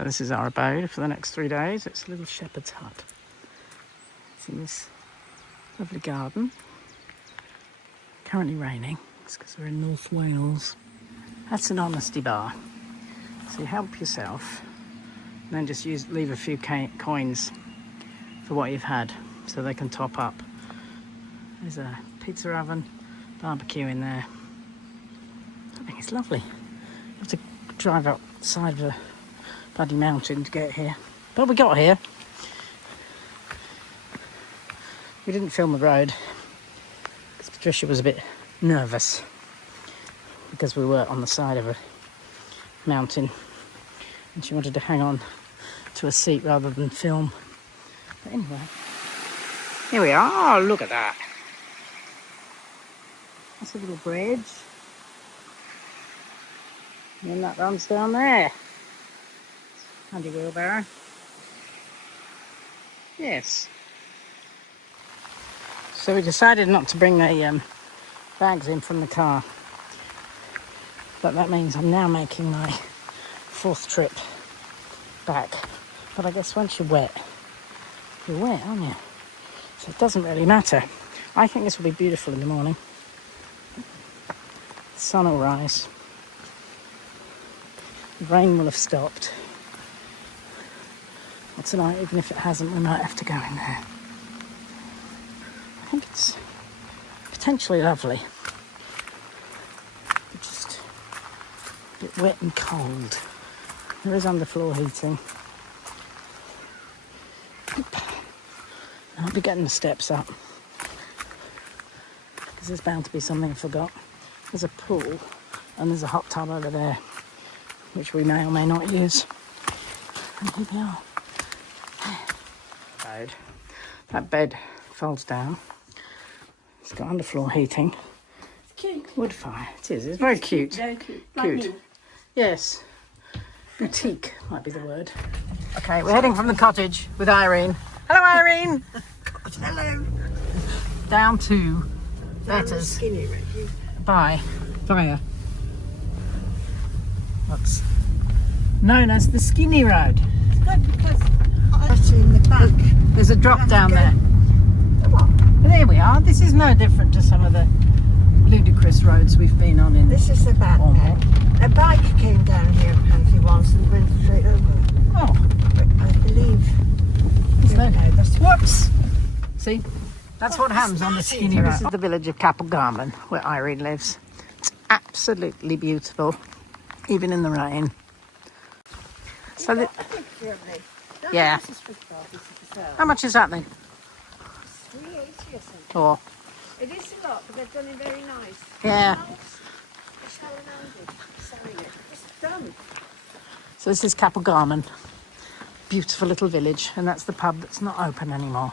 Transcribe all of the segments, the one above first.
So this is our abode for the next 3 days. It's a little shepherd's hut. It's in this lovely garden. Currently raining. It's because we're in North Wales. That's an honesty bar. So you help yourself and then just leave a few coins for what you've had so they can top up. There's a pizza oven, barbecue in there. I think it's lovely. You have to drive outside of a bloody mountain to get here. But we got here. We didn't film the road because Patricia was a bit nervous because we were on the side of a mountain and she wanted to hang on to a seat rather than film. But anyway, here we are. Oh, look at that. That's a little bridge. And then that runs down there. Handy wheelbarrow. Yes. So we decided not to bring the bags in from the car. But that means I'm now making my 4th trip back. But I guess once you're wet, aren't you? So it doesn't really matter. I think this will be beautiful in the morning. The sun will rise. The rain will have stopped. Well, tonight, even if it hasn't, we might have to go in there. I think it's potentially lovely. But just a bit wet and cold. There is underfloor heating. I'll be getting the steps up. Because there's bound to be something I forgot. There's a pool and there's a hot tub over there, which we may or may not use. And here we are. That bed folds down. It's got underfloor heating. It's cute. Wood fire. It is. It's very cute. Very cute. Cute. Yes. Boutique might be the word. Okay, we're heading from the cottage with Irene. Hello, Irene. Hello. Down to Betters. Skinny, Via what's known as the Skinny Road. It's good because actually in the back. There's a drop down there. There we are. This is no different to some of the ludicrous roads we've been on in This is the back Cornwall. there. A bike came down here apparently once and went straight over. Oh, But I believe. whoops! See, that's what happens on the Skinny Road. This is the village of Capelgarman, where Irene lives. It's absolutely beautiful, even in the rain. So I think it's lovely. That Yeah. house is for sale, this is for sale. how much is that then? $3.80 or something. Or It is a lot, but they've done it very nice. Yeah. The house, they're selling it. It's done. so this is Capelgarman, beautiful little village, and that's the pub that's not open anymore,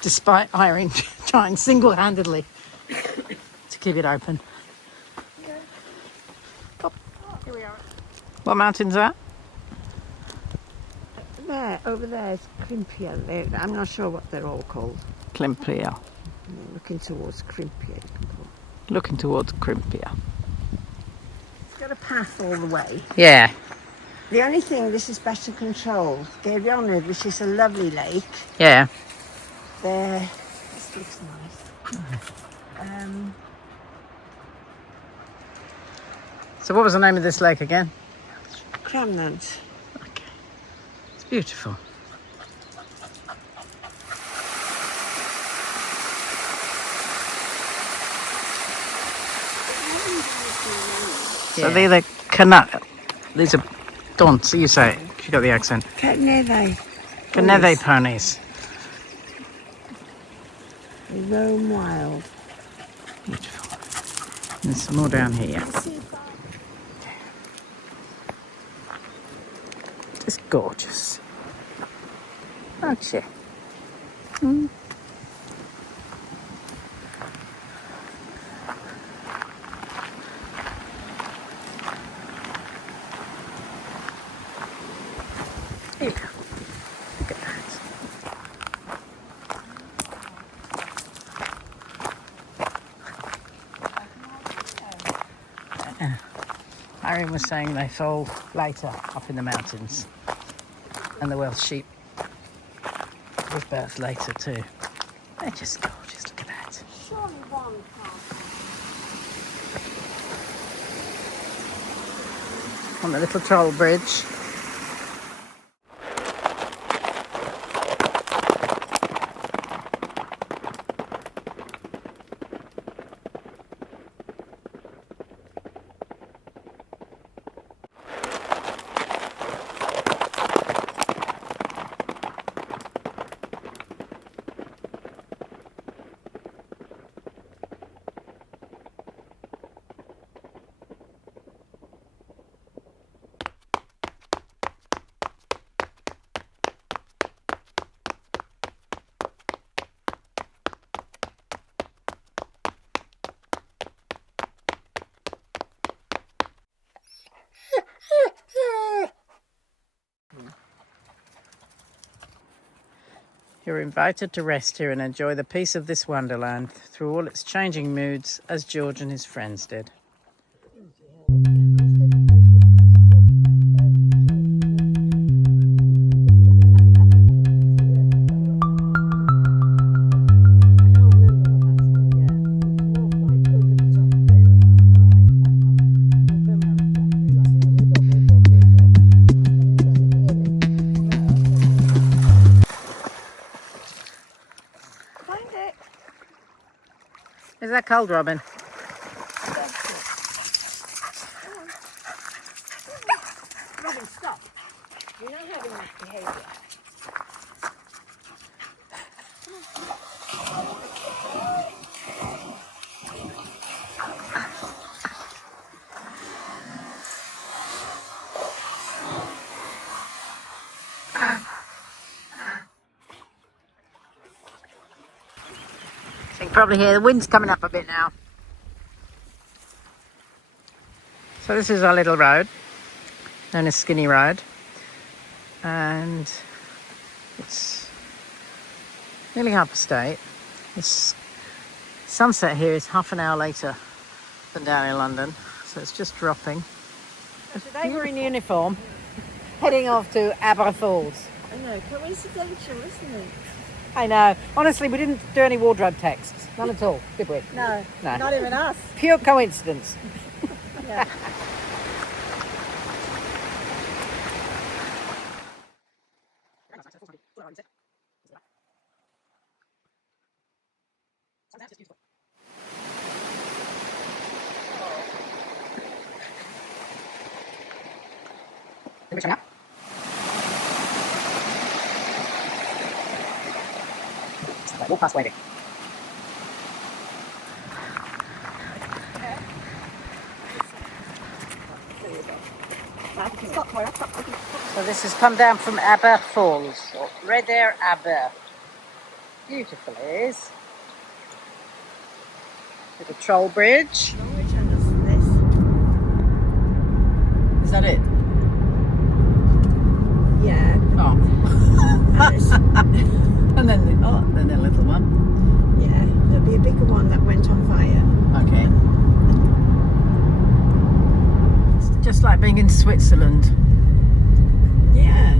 despite Irene trying single-handedly to keep it open. Yeah. Oh, here we are. What mountain's that? There, over there is Crimpia. I'm not sure what they're all called. Climpia. Looking towards Crimpia, you can call it. Looking towards Crimpia. It's got a path all the way. Yeah. The only thing, this is better controlled. Gabriona, which is a lovely lake. Yeah. There, this looks nice. So what was the name of this lake again? Cramnant. Okay. It's beautiful. So they're the Canut. These are, don't, so you say it. She got the accent. Caneve. Caneve ponies. They roam wild. Beautiful. There's some more down here. Just gorgeous. Aren't she? Mm. Here. Look at that. Irene was saying they fall later up in the mountains. And the Welsh sheep give birth later too. They're just gorgeous, look at that. Surely one can't. On the little troll bridge. You're invited to rest here and enjoy the peace of this wonderland through all its changing moods, as George and his friends did. Is that cold, Robin? Robin, stop. You know having this behaviour. You can probably hear the wind's coming up a bit now. So this is our little road, known as Skinny Road, and it's nearly 8:30. This sunset here is half an hour later than down in London, so it's just dropping. Today we're in uniform, heading off to Aber Falls. I know, coincidental, isn't it? I know. Honestly, we didn't do any wardrobe texts. None at all, did we? No, No. not even us. Pure coincidence. Yeah. Walk past waving. So this has come down from Aber Falls, or Red Air Aber. Beautiful it is. With a troll bridge. Which one is this? Is that it? Yeah. Oh. And then the little one. Yeah, there'll be a bigger one that went on fire. Okay. It's just like being in Switzerland. Yeah.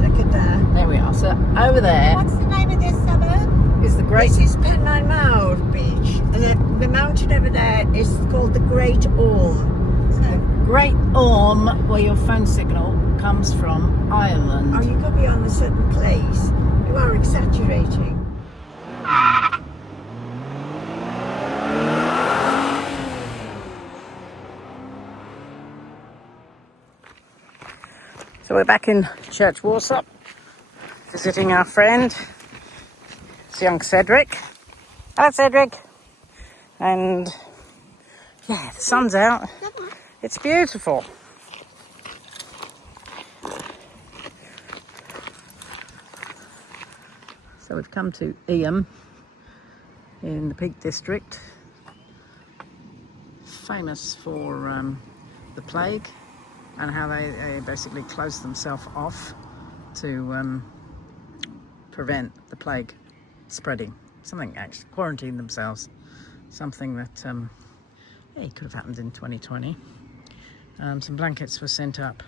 Look at that. There we are. So over there What's the name of this suburb? is the Great. This is Penline Mawr Beach. And the mountain over there is called the Great Orme. So, Great Orme, where your phone signal comes from, Ireland. oh, you could be on a certain place. You are exaggerating. So we're back in Church Warsop, visiting our friend. It's young Cedric. Hello, Cedric. And yeah, the sun's out. It's beautiful. So we've come to Eyam in the Peak District, famous for the plague and how they basically closed themselves off to prevent the plague spreading. Something actually quarantined themselves. Something that it could have happened in 2020. Some blankets were sent up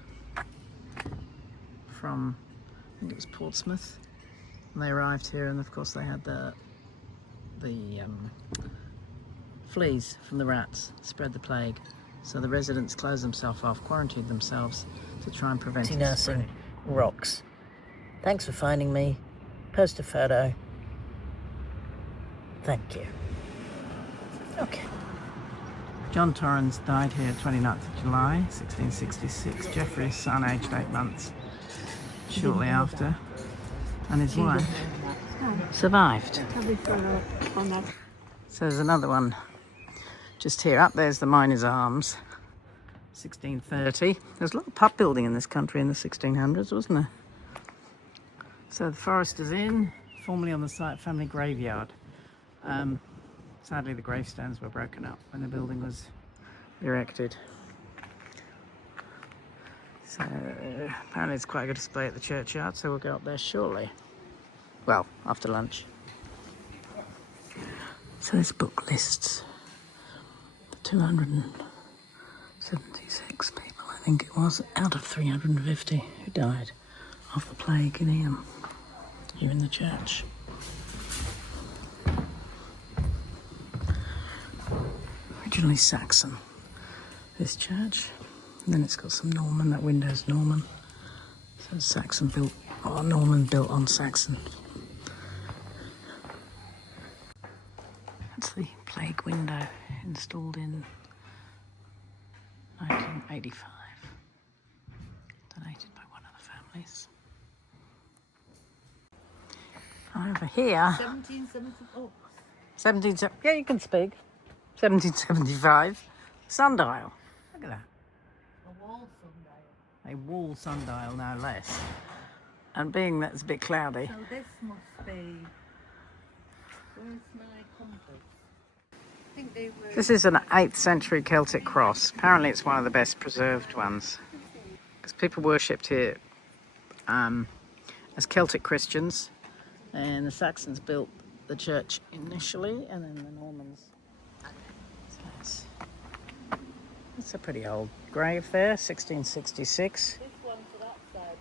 from think it was Portsmouth. And they arrived here, and of course they had the fleas from the rats spread the plague. So the residents closed themselves off, quarantined themselves to try and prevent it spreading. Rocks. Thanks for finding me. Post a photo. Thank you. Okay. John Torrens died here 29th of July, 1666. Geoffrey's son, aged 8 months, shortly after. And his wife survived. So there's another one just here. Up there's the Miners' Arms, 1630. There's a lot of pub building in this country in the 1600s, wasn't there? So the Forester's Inn, formerly on the site family graveyard. Sadly, the gravestones were broken up when the building was erected. So apparently it's quite a good display at the churchyard, so we'll go up there shortly. Well, after lunch. So this book lists the 276 people, I think it was, out of 350 who died of the plague in Eyam, here in the church. Originally Saxon, this church, and then it's got some Norman. That window's Norman, so Saxon built, or Norman built on Saxon. That's the plague window installed in 1985, donated by one of the families. Over here, 1770. Yeah, you can speak. 1775 sundial. Look at that. A wall sundial. A wall sundial, no less. And being that it's a bit cloudy. So this must be. Where's my compass? I think they were. This is an 8th century Celtic cross. Apparently it's one of the best preserved ones. Because people worshipped here as Celtic Christians. And the Saxons built the church initially, and then the Normans. That's a pretty old grave there, 1666. This one for that side,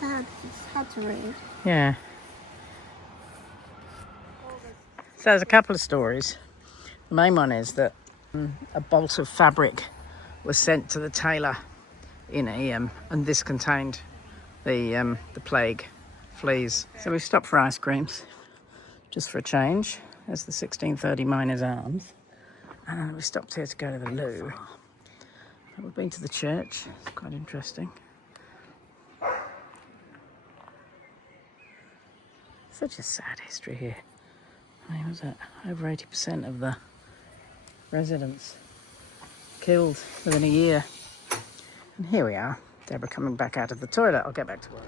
maybe. It's hard to read. Yeah. So there's a couple of stories. The main one is that a bolt of fabric was sent to the tailor in Eyam, and this contained the plague fleas. So we stopped for ice creams, just for a change. There's the 1630 Miners' Arms. And we stopped here to go to the loo. We've been to the church. It's quite interesting. Such a sad history here. I mean, was that over 80% of the residents killed within a year? And here we are. Deborah coming back out of the toilet. I'll get back to work.